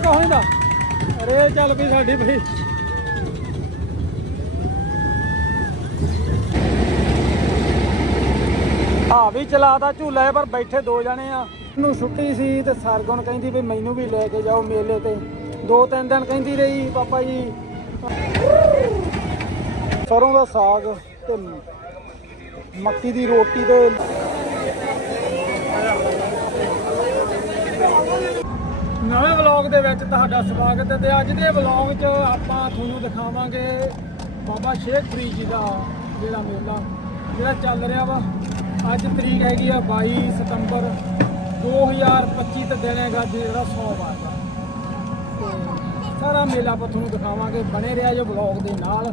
ਕੁਛ ਨਹੀਂ ਦਾ ਅਰੇ ਚੱਲ ਪਈ ਸਾਡੀ ਬਈ ਆ ਵੀ ਚਲਾਦਾ ਝੂਲਾ ਪਰ ਬੈਠੇ ਦੋ ਜਣੇ ਆ। ਨੂੰ ਛੁੱਟੀ ਸੀ ਤੇ ਸਰਗੁਣ ਕਹਿੰਦੀ ਵੀ ਮੈਨੂੰ ਵੀ ਲੈ ਕੇ ਜਾਓ ਮੇਲੇ ਤੇ। ਦੋ ਤਿੰਨ ਦਿਨ ਕਹਿੰਦੀ ਰਹੀ, ਪਾਪਾ ਜੀ। ਸਰੋਂ ਦਾ ਸਾਗ ਤੇ ਮੱਕੀ ਦੀ ਰੋਟੀ ਤੇ ਨਵੇਂ ਵਲੌਗ ਦੇ ਵਿੱਚ ਤੁਹਾਡਾ ਸਵਾਗਤ ਹੈ ਤੇ ਅੱਜ ਦੇ ਵਲੌਗ 'ਚ ਆਪਾਂ ਤੁਹਾਨੂੰ ਦਿਖਾਵਾਂਗੇ ਬਾਬਾ ਸ਼ੇਖ ਫਰੀਦ ਜੀ ਦਾ ਜਿਹੜਾ ਮੇਲਾ ਜਿਹੜਾ ਚੱਲ ਰਿਹਾ ਵਾ। ਅੱਜ ਤਰੀਕ ਹੈਗੀ ਆ 22 ਸਤੰਬਰ 2025 ਤੇ ਦਿਨ ਹੈਗਾ ਜਿਹੜਾ ਸੋਮਵਾਰ ਦਾ। ਸਾਰਾ ਮੇਲਾ ਆਪਾਂ ਤੁਹਾਨੂੰ ਦਿਖਾਵਾਂਗੇ ਬਣੇ ਰਿਹਾ ਜੋ ਵਲੌਗ ਦੇ ਨਾਲ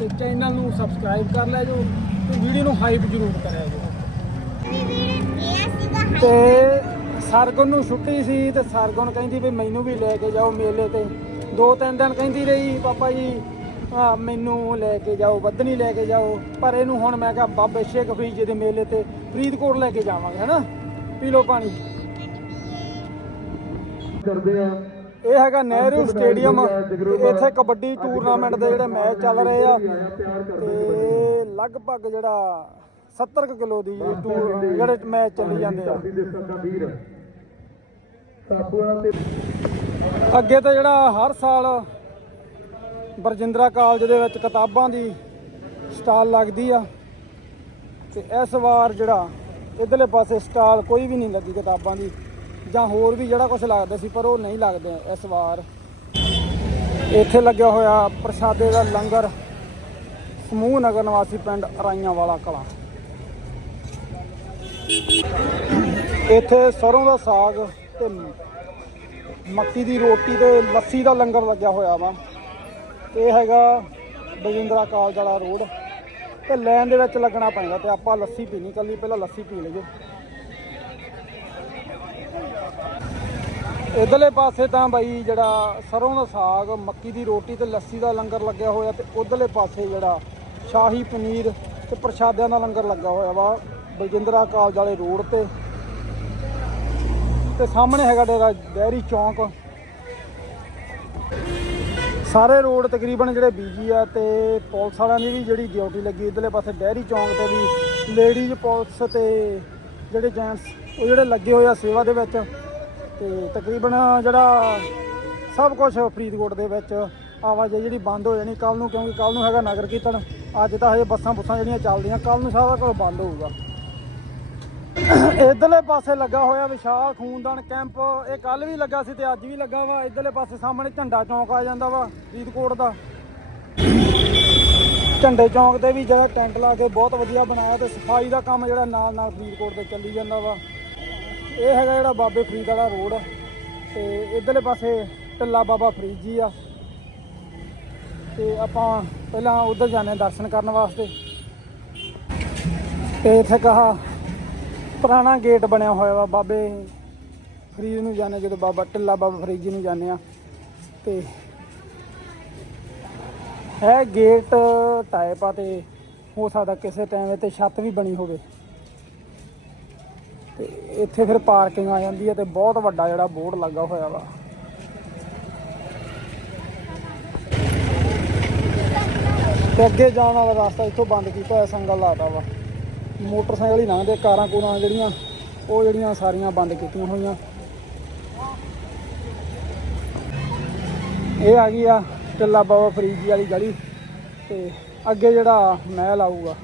ਤੇ ਚੈਨਲ ਨੂੰ ਸਬਸਕ੍ਰਾਈਬ ਕਰ ਲਿਆ ਜੋ ਤੇ ਵੀਡੀਓ ਨੂੰ ਹਾਈਪ ਜ਼ਰੂਰ ਕਰਿਆ ਜੋ ਤੇ ਸਰਗੁਣ ਨੂੰ ਛੁੱਟੀ ਸੀ ਤੇ ਸਰਗੁਣ ਕਹਿੰਦੀ ਵੀ ਮੈਨੂੰ ਵੀ ਲੈ ਕੇ ਜਾਓ ਮੇਲੇ ਤੇ। ਦੋ ਤਿੰਨ ਦਿਨ ਕਹਿੰਦੀ ਰਹੀ ਪਾਪਾ ਜੀ ਆ ਮੈਨੂੰ ਲੈ ਕੇ ਜਾਓ ਵੱਧਣੀ ਲੈ ਕੇ ਜਾਓ। ਪਰ ਇਹਨੂੰ ਹੁਣ ਮੈਂ ਕਿਹਾ ਬਾਬੇ ਸ਼ੇਖ ਫਰੀਦ ਜੀ ਦੇ ਮੇਲੇ ਤੇ ਫਰੀਦਕੋਟ ਲੈ ਕੇ ਜਾਵਾਂਗੇ ਹਨਾ? ਪੀ ਲਓ ਪਾਣੀ। ਕਰਦੇ ਆ। ਇਹ ਹੈਗਾ ਨਹਿਰੂ ਸਟੇਡੀਅਮ। ਇੱਥੇ ਕਬੱਡੀ ਟੂਰਨਾਮੈਂਟ ਦੇ ਜਿਹੜੇ ਮੈਚ ਚੱਲ ਰਹੇ ਆ ਤੇ ਲਗਭਗ ਜਿਹੜਾ 70 ਕੁ ਕਿਲੋ ਦੀ ਟੂਰ ਜਿਹੜੇ ਮੈਚ ਚੱਲੀ ਜਾਂਦੇ ਆ ਦੇ ਸਾਡਾ ਵੀਰ ਸਾਬੂਆਂ ਤੇ ਅੱਗੇ ਤਾਂ ਜਿਹੜਾ ਹਰ ਸਾਲ ਬਰਜਿੰਦਰਾ ਕਾਲਜ ਦੇ ਵਿੱਚ ਕਿਤਾਬਾਂ ਦੀ ਸਟਾਲ ਲੱਗਦੀ ਆ ਤੇ ਇਸ ਵਾਰ ਜਿਹੜਾ ਇਧਰਲੇ ਪਾਸੇ ਸਟਾਲ ਕੋਈ ਵੀ ਨਹੀਂ ਲੱਗੀ ਕਿਤਾਬਾਂ ਦੀ ਜਾਂ ਹੋਰ ਵੀ ਜਿਹੜਾ ਕੁਝ ਲੱਗਦਾ ਸੀ ਪਰ ਉਹ ਨਹੀਂ ਲੱਗਦੇ ਇਸ ਵਾਰ। ਇੱਥੇ ਲੱਗਿਆ ਹੋਇਆ ਪ੍ਰਸ਼ਾਦੇ ਦਾ ਲੰਗਰ ਸਮੂਹ ਨਗਰ ਨਿਵਾਸੀ ਪਿੰਡ ਅਰਾਈਆਂ ਵਾਲਾ ਕਲਾ। ਇੱਥੇ ਸਰੋਂ ਦਾ ਸਾਗ ਤੇ ਮੱਕੀ ਦੀ ਰੋਟੀ ਤੇ ਲੱਸੀ ਦਾ ਲੰਗਰ ਲੱਗਿਆ ਹੋਇਆ ਵਾ। ਇਹ ਹੈਗਾ ਬਜਿੰਦਰਾ ਕਾਲਜ ਵਾਲਾ ਰੋਡ। ਤੇ ਲਾਈਨ ਦੇ ਵਿੱਚ ਲੱਗਣਾ ਪੈਂਦਾ ਤੇ ਆਪਾਂ ਲੱਸੀ ਪੀਣੀ, ਕੱਲੀ ਪਹਿਲਾਂ ਲੱਸੀ ਪੀ ਲਈਏ। ਇਧਰਲੇ ਪਾਸੇ ਤਾਂ ਬਾਈ ਜਿਹੜਾ ਸਰੋਂ ਦਾ ਸਾਗ, ਮੱਕੀ ਦੀ ਰੋਟੀ ਤੇ ਲੱਸੀ ਦਾ ਲੰਗਰ ਲੱਗਿਆ ਹੋਇਆ ਤੇ ਉਧਰਲੇ ਪਾਸੇ ਜਿਹੜਾ ਸ਼ਾਹੀ ਪਨੀਰ ਤੇ ਪ੍ਰਸ਼ਾਦਿਆਂ ਦਾ ਲੰਗਰ ਲੱਗਾ ਹੋਇਆ ਵਾ ਬਲਜਿੰਦਰਾ ਕਾਲਜ ਵਾਲੇ ਰੋਡ ਤੇ। ਤੇ ਸਾਹਮਣੇ ਹੈਗਾ ਡੇਰਾ ਡੈਰੀ ਚੌਂਕ। ਸਾਰੇ ਰੋਡ ਤਕਰੀਬਨ ਜਿਹੜੇ ਬੀਜੀ ਆ ਤੇ ਪੁਲਿਸ ਵਾਲਿਆਂ ਦੀ ਵੀ ਜਿਹੜੀ ਡਿਊਟੀ ਲੱਗੀ ਇਧਰਲੇ ਪਾਸੇ ਡੈਰੀ ਚੌਂਕ ਤੇ ਵੀ ਲੇਡੀਜ਼ ਪੁਲਿਸ ਤੇ ਜਿਹੜੇ ਜੈਂਟਸ ਉਹ ਜਿਹੜੇ ਲੱਗੇ ਹੋਏ ਆ ਸੇਵਾ ਦੇ ਵਿੱਚ। ਤੇ ਤਕਰੀਬਨ ਜਿਹੜਾ ਸਭ ਕੁਝ ਫਰੀਦਕੋਟ ਦੇ ਵਿੱਚ ਆਵਾਜਾਈ ਜਿਹੜੀ ਬੰਦ ਹੋ ਜਾਣੀ ਕੱਲ ਨੂੰ, ਕਿਉਂਕਿ ਕੱਲ ਨੂੰ ਹੈਗਾ ਨਗਰ ਕੀਰਤਨ। ਅੱਜ ਤਾਂ ਹਜੇ ਬੱਸਾਂ ਬੁੱਸਾਂ ਜਿਹੜੀਆਂ ਚੱਲਦੀਆਂ ਕੱਲ ਨੂੰ ਸਾਰਾ ਕੁਝ ਬੰਦ ਹੋਊਗਾ। ਇਧਰਲੇ ਪਾਸੇ ਲੱਗਾ ਹੋਇਆ ਵਿਸ਼ਾਲ ਖੂਨਦਾਨ ਕੈਂਪ। ਇਹ ਕੱਲ ਵੀ ਲੱਗਾ ਸੀ ਤੇ ਅੱਜ ਵੀ ਲੱਗਾ ਵਾ। ਇਧਰਲੇ ਪਾਸੇ ਸਾਹਮਣੇ ਝੰਡਾ ਚੌਂਕ ਆ ਜਾਂਦਾ ਵਾ, ਫਰੀਦਕੋਟ ਦਾ। ਝੰਡੇ ਚੌਂਕ ਤੇ ਵੀ ਜਿਹੜਾ ਟੈਂਟ ਲਾ ਕੇ ਬਹੁਤ ਵਧੀਆ ਬਣਾਇਆ ਤੇ ਸਫ਼ਾਈ ਦਾ ਕੰਮ ਜਿਹੜਾ ਨਾਲ ਨਾਲ ਫਰੀਦਕੋਟ ਤੇ ਚੱਲੀ ਜਾਂਦਾ ਵਾ। ਇਹ ਹੈਗਾ ਜਿਹੜਾ ਬਾਬੇ ਫਰੀਦ ਵਾਲਾ ਰੋਡ। ਤੇ ਇਧਰਲੇ ਪਾਸੇ ਟੱਲਾ ਬਾਬਾ ਫਰੀਦ ਜੀ ਆ। ਤੇ ਆਪਾਂ ਪਹਿਲਾਂ ਉਧਰ ਜਾਂਦੇ ਹਾਂ ਦਰਸ਼ਨ ਕਰਨ ਵਾਸਤੇ। ਤੇ ਇੱਥੇ ਕਹਾ ਪੁਰਾਣਾ ਗੇਟ ਬਣਿਆ ਹੋਇਆ ਵਾ ਬਾਬੇ ਫਰੀਦ ਨੂੰ ਜਾਂਦੇ ਜਦੋਂ ਬਾਬਾ ਟਿੱਲਾ ਬਾਬਾ ਫਰੀਦ ਜੀ ਨੂੰ ਜਾਂਦੇ ਆ। ਤੇ ਹੈ ਗੇਟ ਟਾਈਪ ਆ ਤੇ ਹੋ ਸਕਦਾ ਕਿਸੇ ਟਾਈਮ ਤੇ ਛੱਤ ਵੀ ਬਣੀ ਹੋਵੇ। ਤੇ ਇੱਥੇ ਫਿਰ ਪਾਰਕਿੰਗ ਆ ਜਾਂਦੀ ਹੈ ਤੇ ਬਹੁਤ ਵੱਡਾ ਜਿਹੜਾ ਬੋਰਡ ਲੱਗਾ ਹੋਇਆ ਵਾ। ਤੇ ਅੱਗੇ ਜਾਣ ਵਾਲਾ ਰਸਤਾ ਇੱਥੋਂ ਬੰਦ ਕੀਤਾ ਹੋਇਆ ਸੰਗਲ ਲਾਤਾ ਵਾ। ਮੋਟਰਸਾਈਕਲ ਹੀ ਲੰਘਦੇ, ਕਾਰਾਂ ਕੂਰਾਂ ਜਿਹੜੀਆਂ, ਉਹ ਜਿਹੜੀਆਂ ਸਾਰੀਆਂ ਬੰਦ ਕੀਤੀਆਂ ਹੋਈਆਂ। ਇਹ ਆ ਗਈ ਆ ਟਿੱਲਾ ਬਾਬਾ ਫਰੀਦ ਜੀ ਵਾਲੀ ਗਲੀ, ਤੇ ਅੱਗੇ ਜਿਹੜਾ ਮਹਿਲ ਆਊਗਾ।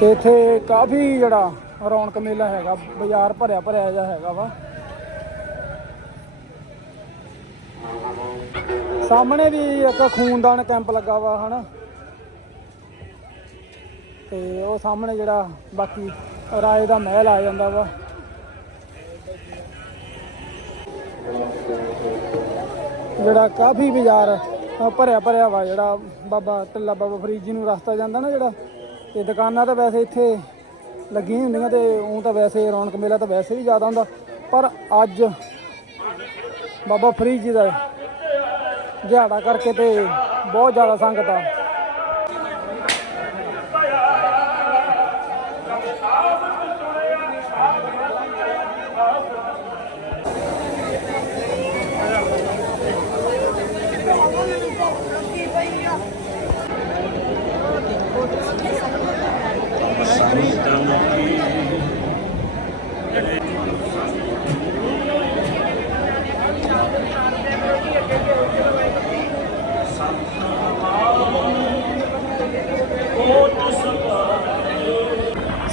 ਤੇ ਇੱਥੇ ਕਾਫੀ ਜਿਹੜਾ ਰੌਣਕ ਮੇਲਾ ਹੈਗਾ, ਬਾਜ਼ਾਰ ਭਰਿਆ ਭਰਿਆ ਜਿਹਾ ਹੈਗਾ ਵਾ। ਸਾਹਮਣੇ ਵੀ ਇੱਕ ਖੂਨਦਾਨ ਕੈਂਪ ਲੱਗਾ ਵਾ, ਹਨਾ? ਤੇ ਉਹ ਸਾਹਮਣੇ ਜਿਹੜਾ ਬਾਕੀ ਰਾਏ ਦਾ ਮਹਿਲ ਆ ਜਾਂਦਾ ਵਾ। ਜਿਹੜਾ ਕਾਫੀ ਬਾਜ਼ਾਰ ਭਰਿਆ ਭਰਿਆ ਵਾ ਜਿਹੜਾ ਬਾਬਾ ਟੱਲਾ ਬਾਬਾ ਫਰੀਦ ਜੀ ਨੂੰ ਰਸਤਾ ਜਾਂਦਾ ਨਾ ਜਿਹੜਾ, ਤੇ ਦੁਕਾਨਾਂ ਤਾਂ ਵੈਸੇ ਇੱਥੇ ਲੱਗੀਆਂ ਹੁੰਦੀਆਂ ਤੇ ਉਹ ਤਾਂ ਵੈਸੇ ਰੌਣਕ ਮੇਲਾ ਤਾਂ ਵੈਸੇ ਵੀ ਜ਼ਿਆਦਾ ਹੁੰਦਾ, ਪਰ ਅੱਜ ਬਾਬਾ ਫਰੀਦ ਜੀ ਦਾ ਦਿਹਾੜਾ ਕਰਕੇ ਤੇ ਬਹੁਤ ਜ਼ਿਆਦਾ ਸੰਗਤ ਆ।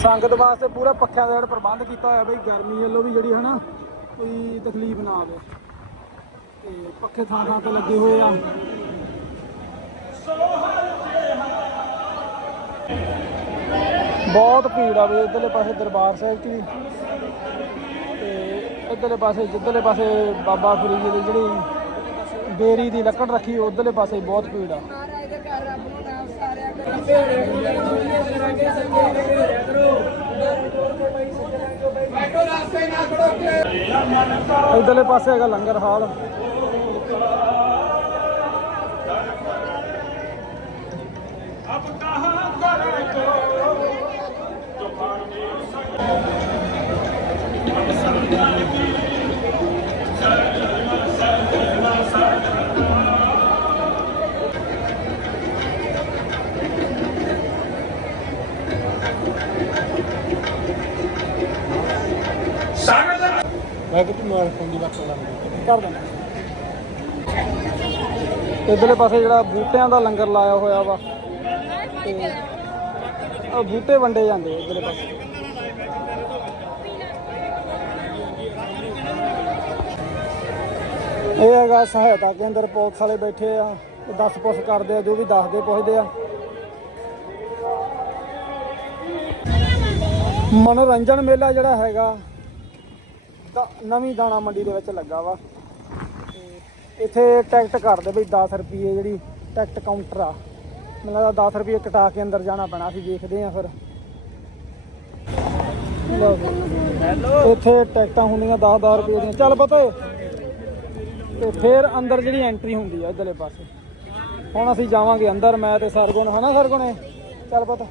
ਸੰਗਤ ਵਾਸਤੇ ਪੂਰਾ ਪੱਖਿਆਂ ਦਾ ਜਿਹੜਾ ਪ੍ਰਬੰਧ ਕੀਤਾ ਹੋਇਆ ਬਈ, ਗਰਮੀ ਵੱਲੋਂ ਵੀ ਜਿਹੜੀ ਹਨਾ, ਕੋਈ ਤਕਲੀਫ ਨਾ ਆਵੇ। ਤੇ ਪੱਖੇ ਥਾਂ ਥਾਂ ਤੇ ਲੱਗੇ ਹੋਏ ਆ। ਬਹੁਤ ਭੀੜ ਆ ਬਈ, ਇਧਰਲੇ ਪਾਸੇ ਦਰਬਾਰ ਸਾਹਿਬ 'ਚ ਵੀ। ਤੇ ਇਧਰਲੇ ਪਾਸੇ, ਜਿੱਧਰਲੇ ਪਾਸੇ ਬਾਬਾ ਫਰੀਦ ਜੀ ਦੀ ਜਿਹੜੀ ਬੇਰੀ ਦੀ ਲੱਕੜ ਰੱਖੀ, ਉਧਰਲੇ ਪਾਸੇ ਬਹੁਤ ਭੀੜ ਆ। ਮਹਾਰਾਜ ਦੇ ਘਰ ਰੱਬ ਨੂੰ ਨਾਮ ਸਾਰਿਆ ਇਧਰਲੇ ਪਾਸੇ ਹੈਗਾ ਲੰਗਰ ਹਾਲ। ਮੈਂ ਕਿਹਾ ਮਾਰ ਫੋਨ ਦੀ ਵਰਤੋਂ ਕਰ ਦੇਣਾ ਇਧਰਲੇ ਪਾਸੇ ਜਿਹੜਾ ਬੂਟਿਆਂ ਦਾ ਲੰਗਰ ਲਾਇਆ ਹੋਇਆ ਵਾ ਤੇ ਉਹ ਬੂਟੇ ਵੰਡੇ ਜਾਂਦੇ ਇਧਰਲੇ ਪਾਸੇ। ਇਹ ਹੈਗਾ ਸਹਾਇਤਾ ਕੇਂਦਰ ਪੁਲਿਸ ਵਾਲੇ ਬੈਠੇ ਆ ਦੱਸ ਪੁੱਛ ਕਰਦੇ ਆ ਜੋ ਵੀ ਦੱਸਦੇ ਪੁੱਛਦੇ ਆ। ਮਨੋਰੰਜਨ ਮੇਲਾ ਜਿਹੜਾ ਹੈਗਾ ਨਵੀਂ ਦਾਣਾ ਮੰਡੀ ਦੇ ਵਿੱਚ ਲੱਗਾ ਵਾ। ਇੱਥੇ ਟਿਕਟ ਕਰਦੇ ਬਈ 10 ਰੁਪਏ ਜਿਹੜੀ ਟਿਕਟ ਕਾਊਂਟਰ ਆ। ਮੈਨੂੰ ਲੱਗਦਾ 10 ਰੁਪਏ ਕਟਾ ਕੇ ਅੰਦਰ ਜਾਣਾ ਪੈਣਾ ਸੀ, ਦੇਖਦੇ ਆ ਫਿਰ। ਇੱਥੇ ਟਿਕਟਾਂ ਹੁੰਦੀਆਂ 10-10 ਰੁਪਏ ਦੀਆਂ। ਚੱਲ ਪਤਾ ਤੇ ਫਿਰ ਅੰਦਰ ਜਿਹੜੀ ਐਂਟਰੀ ਹੁੰਦੀ ਆ ਇਧਰਲੇ ਪਾਸੇ। ਹੁਣ ਅਸੀਂ ਜਾਵਾਂਗੇ ਅੰਦਰ, ਮੈਂ ਤੇ ਸਰਗੁਣ, ਹਨਾ ਸਰਗੁਣੇ? ਚੱਲ ਪਤਾ।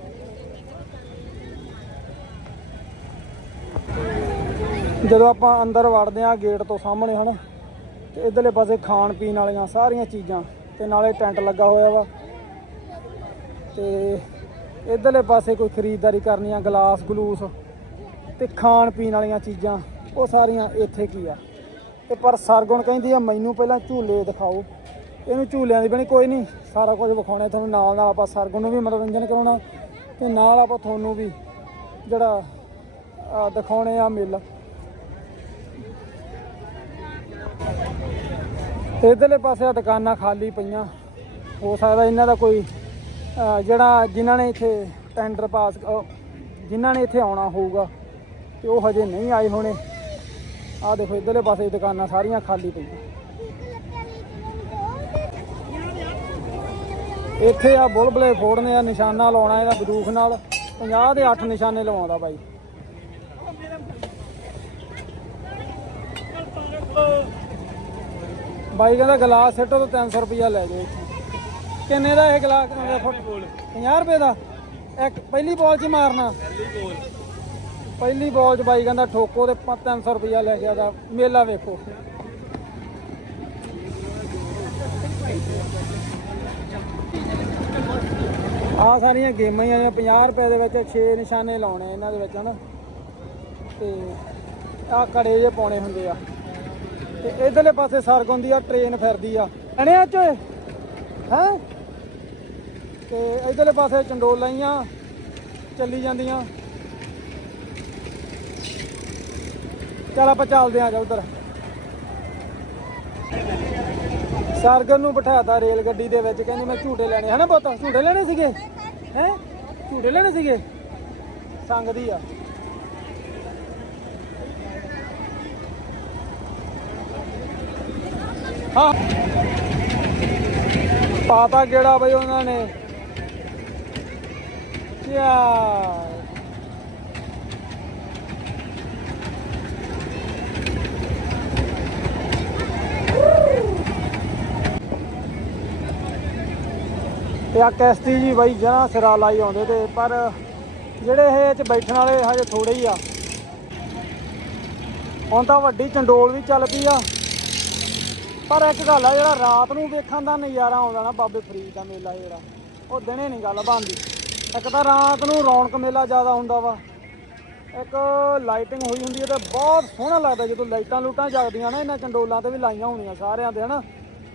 ਜਦੋਂ ਆਪਾਂ ਅੰਦਰ ਵੜਦੇ ਆ ਗੇਟ ਤੋਂ ਸਾਹਮਣੇ, ਹਨ, ਤੇ ਇਧਰਲੇ ਪਾਸੇ ਖਾਣ ਪੀਣ ਵਾਲੀਆਂ ਸਾਰੀਆਂ ਚੀਜ਼ਾਂ, ਤੇ ਨਾਲੇ ਟੈਂਟ ਲੱਗਾ ਹੋਇਆ ਵਾ, ਤੇ ਇਧਰਲੇ ਪਾਸੇ ਕੋਈ ਖਰੀਦਦਾਰੀ ਕਰਨੀ ਆ ਗਲਾਸ, ਗਲੂਸ, ਤੇ ਖਾਣ ਪੀਣ ਵਾਲੀਆਂ ਚੀਜ਼ਾਂ, ਉਹ ਸਾਰੀਆਂ ਇੱਥੇ ਕੀ ਆ? ਤੇ ਪਰ ਸਰਗੁਣ ਕਹਿੰਦੀ ਆ, ਮੈਨੂੰ ਪਹਿਲਾਂ ਝੂਲੇ ਦਿਖਾਓ। ਇਹਨੂੰ ਝੂਲਿਆਂ ਦੀ ਬਣੀ ਕੋਈ ਨਹੀਂ, ਸਾਰਾ ਕੁਝ ਵਿਖਾਉਣਾ, ਤੁਹਾਨੂੰ ਨਾਲ ਨਾਲ ਆਪਾਂ ਸਰਗੁਣ ਨੂੰ ਵੀ ਮਨੋਰੰਜਨ ਕਰਾਉਣਾ, ਤੇ ਨਾਲ ਆਪਾਂ ਤੁਹਾਨੂੰ ਵੀ ਜਿਹੜਾ ਦਿਖਾਉਣੇ ਆ ਮੇਲਾ। ਇਧਰਲੇ ਪਾਸੇ ਆ ਦੁਕਾਨਾਂ ਖਾਲੀ ਪਈਆਂ। ਹੋ ਸਕਦਾ ਇਹਨਾਂ ਦਾ ਕੋਈ ਜਿਹੜਾ ਜਿਨ੍ਹਾਂ ਨੇ ਇੱਥੇ ਟੈਂਡਰ ਪਾਸ ਅਹ, ਜਿਨ੍ਹਾਂ ਨੇ ਇੱਥੇ ਆਉਣਾ ਹੋਊਗਾ ਤੇ ਉਹ ਹਜੇ ਨਹੀਂ ਆਏ ਹੋਣੇ। ਆਹ ਦੇਖੋ ਇਧਰਲੇ ਪਾਸੇ ਦੁਕਾਨਾਂ ਸਾਰੀਆਂ ਖਾਲੀ ਪਈਆਂ। ਇੱਥੇ ਆ ਬੁਲਬੁਲੇ ਫੋੜਨੇ ਆ ਨਿਸ਼ਾਨਾ ਲਾਉਣਾ ਇਹਦਾ ਬੰਦੂਕ ਨਾਲ। 50 ਦੇ 8 ਨਿਸ਼ਾਨੇ ਲਵਾਉਂਦਾ ਬਾਈ। ਬਾਈ ਕਹਿੰਦਾ ਗਲਾਸ ਸਿੱਟੋ ਤਾਂ 300 ਰੁਪਇਆ ਲੈ ਜਾਓ ਇੱਥੇ। ਕਿੰਨੇ ਦਾ ਇਹ ਗਲਾਸ 50 ਰੁਪਏ ਦਾ? ਇੱਕ ਪਹਿਲੀ ਬਾਲ 'ਚ ਹੀ ਮਾਰਨਾ। ਪਹਿਲੀ ਬਾਲ ਪਹਿਲੀ ਬਾਲ 'ਚ ਬਾਈ ਕਹਿੰਦਾ ਠੋਕੋ ਤੇ 300 ਰੁਪਿਆ ਲੈ ਗਿਆ ਦਾ ਮੇਲਾ ਵੇਖੋ। ਆ ਸਾਰੀਆਂ ਗੇਮਾਂ ਹੀ ਆਈਆਂ 50 ਰੁਪਏ ਦੇ ਵਿੱਚ 6 ਨਿਸ਼ਾਨੇ ਲਾਉਣੇ ਇਹਨਾਂ ਦੇ ਵਿੱਚ, ਹਨ? ਤੇ ਆ ਕੜੇ ਜੇ ਪਾਉਣੇ ਹੁੰਦੇ ਆ। ਤੇ ਇਧਰਲੇ ਪਾਸੇ ਸਰਗੁਣ ਦੀ ਆ ਟ੍ਰੇਨ ਫਿਰਦੀ ਆ। ਅਣਿਆ ਚ ਹੈ? ਤੇ ਇਧਰਲੇ ਪਾਸੇ ਚੰਡੋਲ ਹੀ ਚੱਲੀ ਜਾਂਦੀਆਂ। ਚਲ ਆਪਾਂ ਚੱਲਦੇ ਆ ਜਾ ਉਧਰ। ਸਰਗੁਣ ਨੂੰ ਬਿਠਾਤਾ ਰੇਲ ਗੱਡੀ ਦੇ ਵਿੱਚ, ਕਹਿੰਦੀ ਮੈਂ ਝੂਟੇ ਲੈਣੇ। ਹਨਾ ਬੋਤਾ, ਝੂਟੇ ਲੈਣੇ ਸੀਗੇ? ਹੈ? ਝੂਟੇ ਲੈਣੇ ਸੀਗੇ? ਸੰਗਦੀ ਆ। ਹਾਂ ਪਾਤਾ ਕਿਹੜਾ ਬਈ ਉਹਨਾਂ ਨੇ? ਯਾਰ ਤੇ ਆ ਕੈਸਤੀ ਜੀ ਬਾਈ ਜਰਾ ਸਿਰਾ ਲਾਈ ਆਉਂਦੇ ਤੇ, ਪਰ ਜਿਹੜੇ ਇਹ ਇਹ ਚ ਬੈਠਣ ਵਾਲੇ ਹਜੇ ਥੋੜੇ ਹੀ ਆ। ਹੁਣ ਤਾਂ ਵੱਡੀ ਚੰਡੋਲ ਵੀ ਚੱਲ ਪਈ ਆ। ਪਰ ਇੱਕ ਗੱਲ ਆ, ਜਿਹੜਾ ਰਾਤ ਨੂੰ ਵੇਖਣ ਦਾ ਨਜ਼ਾਰਾ ਆਉਂਦਾ ਨਾ, ਬਾਬੇ ਫਰੀਦ ਦਾ ਮੇਲਾ ਜਿਹੜਾ, ਉਹ ਦਿਨੇ ਨਹੀਂ ਗੱਲ ਬਣਦੀ। ਇੱਕ ਤਾਂ ਰਾਤ ਨੂੰ ਰੌਣਕ ਮੇਲਾ ਜ਼ਿਆਦਾ ਹੁੰਦਾ ਵਾ। ਇੱਕ ਲਾਈਟਿੰਗ ਹੋਈ ਹੁੰਦੀ ਹੈ ਤੇ ਬਹੁਤ ਸੋਹਣਾ ਲੱਗਦਾ ਜਦੋਂ ਲਾਈਟਾਂ ਲੂਟਾਂ ਜਗਦੀਆਂ ਨਾ, ਇਹਨਾਂ ਚੰਡੋਲਾਂ ਤੇ ਵੀ ਲਾਈਆਂ ਹੋਣੀਆਂ ਸਾਰਿਆਂ ਦੇ ਹਨਾ?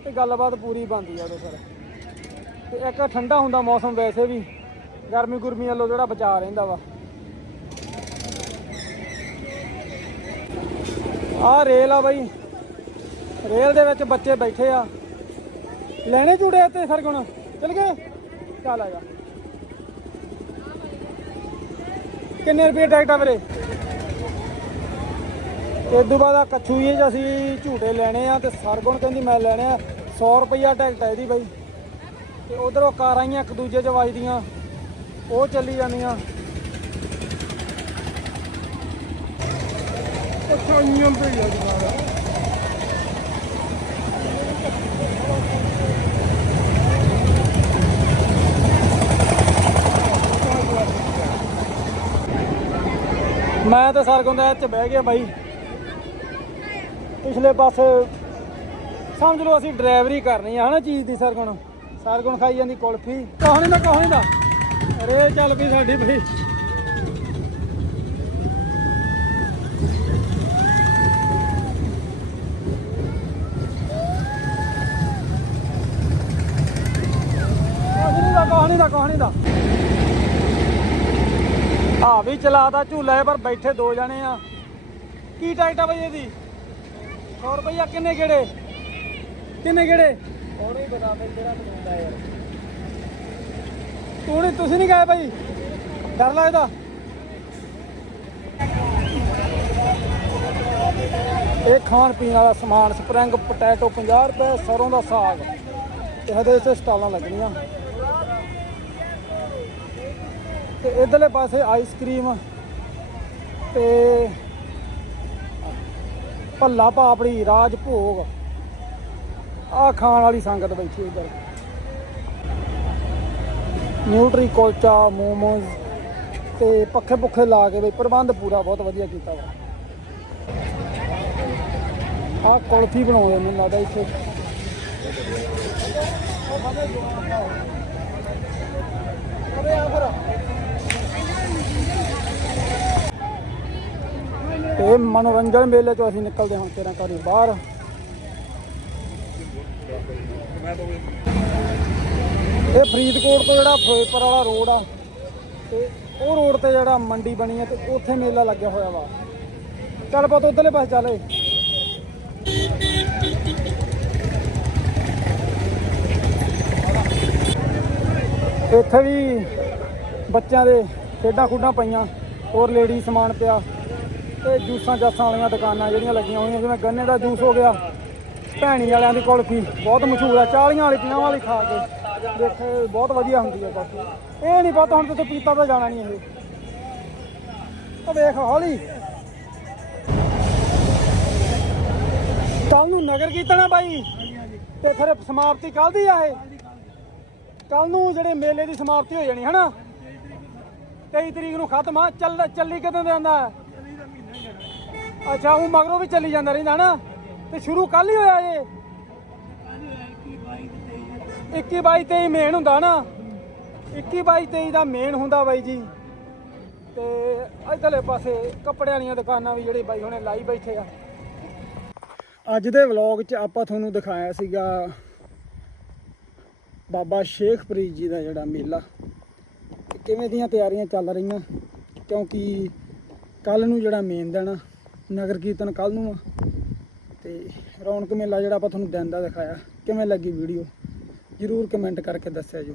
ਤੇ ਗੱਲਬਾਤ ਪੂਰੀ ਬਣਦੀ ਆ ਉਦੋਂ ਫਿਰ। ਤੇ ਇੱਕ ਠੰਡਾ ਹੁੰਦਾ ਮੌਸਮ ਵੈਸੇ ਵੀ, ਗਰਮੀ ਗੁਰਮੀ ਵੱਲੋਂ ਜਿਹੜਾ ਬਚਾ ਰਹਿੰਦਾ ਵਾ। ਆ ਰੇਲ ਆ ਬਾਈ। ਰੇਲ ਦੇ ਵਿੱਚ ਬੱਚੇ ਬੈਠੇ ਆ। ਲੈਣੇ ਝੂੜੇ ਤੇ ਸਰਗੁਣ ਚਲ ਗਏ। ਚੱਲ ਆ ਜਾ। ਕਿੰਨੇ ਰੁਪਏ ਟਿਕਟ ਵੀਰੇ? ਤੇ ਇਦੋਂ ਬਾਅਦ ਆ ਕਛੂਏ 'ਚ ਅਸੀਂ ਝੂਟੇ ਲੈਣੇ ਆ ਤੇ ਸਰਗੁਣ ਕਹਿੰਦੀ ਮੈਂ ਲੈਣੇ ਆ। 100 ਰੁਪਈਆ ਟਿਕਟ ਆ ਇਹਦੀ ਬਾਈ। ਤੇ ਉਧਰੋਂ ਕਾਰਾਂ ਆਈਆਂ ਇੱਕ ਦੂਜੇ 'ਚ ਵੱਜਦੀਆਂ। ਉਹ ਚੱਲੀ ਜਾਂਦੀਆਂ। ਅੱਛਾ ਨਿਯਮ ਤੇ ਜਨਾਬ ਮੈਂ ਤੇ ਸਰਗੁਣ ਦੇ ਬਹਿ ਗਿਆ ਬਾਈ। ਪਿਛਲੇ ਪਾਸੇ ਸਮਝ ਲਓ ਅਸੀਂ ਡਰਾਈਵਰੀ ਕਰਨੀ ਆ, ਹਨਾ ਚੀਜ਼ ਦੀ ਸਰਗੁਣ ਸਰਗੁਣ ਖਾਈ ਜਾਂਦੀ ਕੁਲਫੀ। ਕਹਾਣੀ ਦਾ ਕਹਾਣੀ ਦਾ। ਅਰੇ ਚੱਲ ਵੀ ਸਾਡੀ ਬਈ। ਦਾ ਕਹਾਣੀ ਦਾ ਕਹਾਣੀ ਦਾ। ਆ ਵੀ ਚਲਾਦਾ ਝੂਲਾ ਪਰ ਬੈਠੇ ਦੋ ਜਣੇ ਆ। ਕੀ ਟਾਈਟ ਆ ਬਈ ਇਹਦੀ? 100 ਰੁਪਈਆ ਕਿੰਨੇ ਕਿਹੜੇ ਕਿੰਨੇ ਕਿਹੜੇ ਉਹਨੂੰ ਹੀ ਬਤਾ ਬਈ ਤੇਰਾ ਬਣਾਉਂਦਾ ਯਾਰ। ਤੂੰ ਨਹੀਂ ਤੁਸੀਂ ਨਹੀਂ ਗਏ ਭਾਈ ਡਰ ਲੱਗਦਾ। ਇਹ ਖਾਣ ਪੀਣ ਵਾਲਾ ਸਮਾਨ ਸਪਰਿੰਗ ਪੋਟੈਟੋ 50 ਰੁਪਏ ਸਰੋਂ ਦਾ ਸਾਗ। ਇਹਦੇ ਇੱਥੇ ਸਟਾਲਾਂ ਲੱਗਣੀਆਂ। ਤੇ ਇਧਰਲੇ ਪਾਸੇ ਆਈਸਕ੍ਰੀਮ ਤੇ ਭੱਲਾ ਪਾਪੜੀ ਰਾਜ ਭੋਗ ਆ ਖਾਣ ਵਾਲੀ ਸੰਗਤ ਬੈਠੀ ਇੱਧਰ। ਨਿਊਟਰੀ ਕੋਲਚਾ ਮੋਮੋਜ਼ ਤੇ ਪੱਖੇ ਪੁੱਖੇ ਲਾ ਕੇ ਬਈ ਪ੍ਰਬੰਧ ਪੂਰਾ ਬਹੁਤ ਵਧੀਆ ਕੀਤਾ ਵਾ। ਆ ਕੁਲਫੀ ਬਣਾਉਂਦੇ ਮੈਨੂੰ ਲੱਗਦਾ ਇੱਥੇ। ਅਰੇ ਆ ਫਿਰ। ਇਹ ਮਨੋਰੰਜਨ ਮੇਲੇ ਚੋਂ ਅਸੀਂ ਨਿਕਲਦੇ ਹਾਂ ਤੇਰਾ ਘਰੀ ਬਾਹਰ। ਇਹ ਫਰੀਦਕੋਟ ਤੋਂ ਜਿਹੜਾ ਫਿਰੋਜ਼ਪੁਰ ਵਾਲਾ ਰੋਡ ਆ, ਤੇ ਉਹ ਰੋਡ ਤੇ ਜਿਹੜਾ ਮੰਡੀ ਬਣੀ ਹੈ ਤੇ ਉੱਥੇ ਮੇਲਾ ਲੱਗਿਆ ਹੋਇਆ ਵਾ। ਚੱਲ ਪੁੱਤ, ਉਧਰਲੇ ਪਾਸੇ ਚੱਲੇ ਇੱਥੇ ਵੀ ਬੱਚਿਆਂ ਦੇ ਖੇਡਾਂ ਖੁੱਡਾਂ ਪਈਆਂ, ਹੋਰ ਲੇਡੀ ਸਮਾਨ ਪਿਆ। ਤੇ ਜੂਸਾਂ ਜਾਸਾਂ ਵਾਲੀਆਂ ਦੁਕਾਨਾਂ ਜਿਹੜੀਆਂ ਲੱਗੀਆਂ ਹੋਈਆਂ, ਜਿਵੇਂ ਗੰਨੇ ਦਾ ਜੂਸ ਹੋ ਗਿਆ, ਭੈਣੀ ਵਾਲਿਆਂ ਦੀ ਕੁਲਫੀ, ਬਹੁਤ ਮਸ਼ਹੂਰ ਆ 40 ਵਾਲੀ 50 ਵਾਲੀ ਖਾ ਕੇ ਦੇਖੇ, ਬਹੁਤ ਵਧੀਆ ਹੁੰਦੀ ਹੈ ਬਸ ਇਹ ਨਹੀਂ ਪਤਾ ਹੁਣ ਤੇ ਪੀਤਾ ਤਾਂ ਜਾਣਾ ਨਹੀਂ ਇਹ। ਤਾਂ ਵੇਖ, ਹੌਲੀ। ਕੱਲ ਨੂੰ ਨਗਰ ਕੀਰਤਨ ਆ ਬਾਈ, ਤੇ ਫਿਰ ਸਮਾਪਤੀ ਕੱਲ ਦੀ ਆ ਇਹ। ਕੱਲ ਨੂੰ ਜਿਹੜੇ ਮੇਲੇ ਦੀ ਸਮਾਪਤੀ ਹੋ ਜਾਣੀ, ਹਨਾ? 23 ਤਰੀਕ ਨੂੰ ਖਤਮ ਆ, ਚੱਲ, ਚੱਲੀ ਕਦੋਂ ਦੇ ਆਂਦਾ ਅੱਛਾ, ਉਹ ਮਗਰੋਂ ਵੀ ਚੱਲੀ ਜਾਂਦਾ ਰਹਿੰਦਾ ਨਾ। ਤੇ ਸ਼ੁਰੂ ਕੱਲ ਹੀ ਹੋਇਆ ਜੇ 21 22 23 ਮੇਨ ਹੁੰਦਾ ਨਾ। 21 22 23 ਦਾ ਮੇਨ ਹੁੰਦਾ ਬਾਈ ਜੀ। ਤੇ ਇਧਰਲੇ ਪਾਸੇ ਕੱਪੜਿਆਂ ਵਾਲੀਆਂ ਦੁਕਾਨਾਂ ਵੀ ਜਿਹੜੇ ਬਾਈ ਹੁਣੇ ਲਾਈ ਬੈਠੇ ਆ। ਅੱਜ ਦੇ ਵਲੌਗ 'ਚ ਆਪਾਂ ਤੁਹਾਨੂੰ ਦਿਖਾਇਆ ਸੀਗਾ ਬਾਬਾ ਸ਼ੇਖਪ੍ਰੀਤ ਜੀ ਦਾ ਜਿਹੜਾ ਮੇਲਾ। ਕਿਵੇਂ ਦੀਆਂ ਤਿਆਰੀਆਂ ਚੱਲ ਰਹੀਆਂ? ਕਿਉਂਕਿ ਕੱਲ ਨੂੰ ਜਿਹੜਾ ਮੇਨ ਦਿਨ ਆ ਨਗਰ ਕੀਰਤਨ ਕੱਲ ਨੂੰ ਆ। ਤੇ ਰੌਣਕ ਮੇਲਾ ਜਿਹੜਾ ਆਪਾਂ ਤੁਹਾਨੂੰ ਦਿਨ ਦਾ ਦਿਖਾਇਆ, ਕਿਵੇਂ ਲੱਗੀ ਵੀਡੀਓ? ਜਰੂਰ ਕਮੈਂਟ ਕਰਕੇ ਦੱਸਿਆ ਜੋ।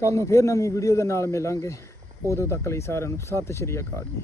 ਕੱਲ ਨੂੰ ਫੇਰ ਨਵੀਂ ਵੀਡੀਓ ਦੇ ਨਾਲ ਮਿਲਾਂਗੇ। ਉਦੋਂ ਤੱਕ ਲਈ ਸਾਰਿਆਂ ਨੂੰ ਸਤਿ ਸ਼੍ਰੀ ਅਕਾਲ ਜੀ।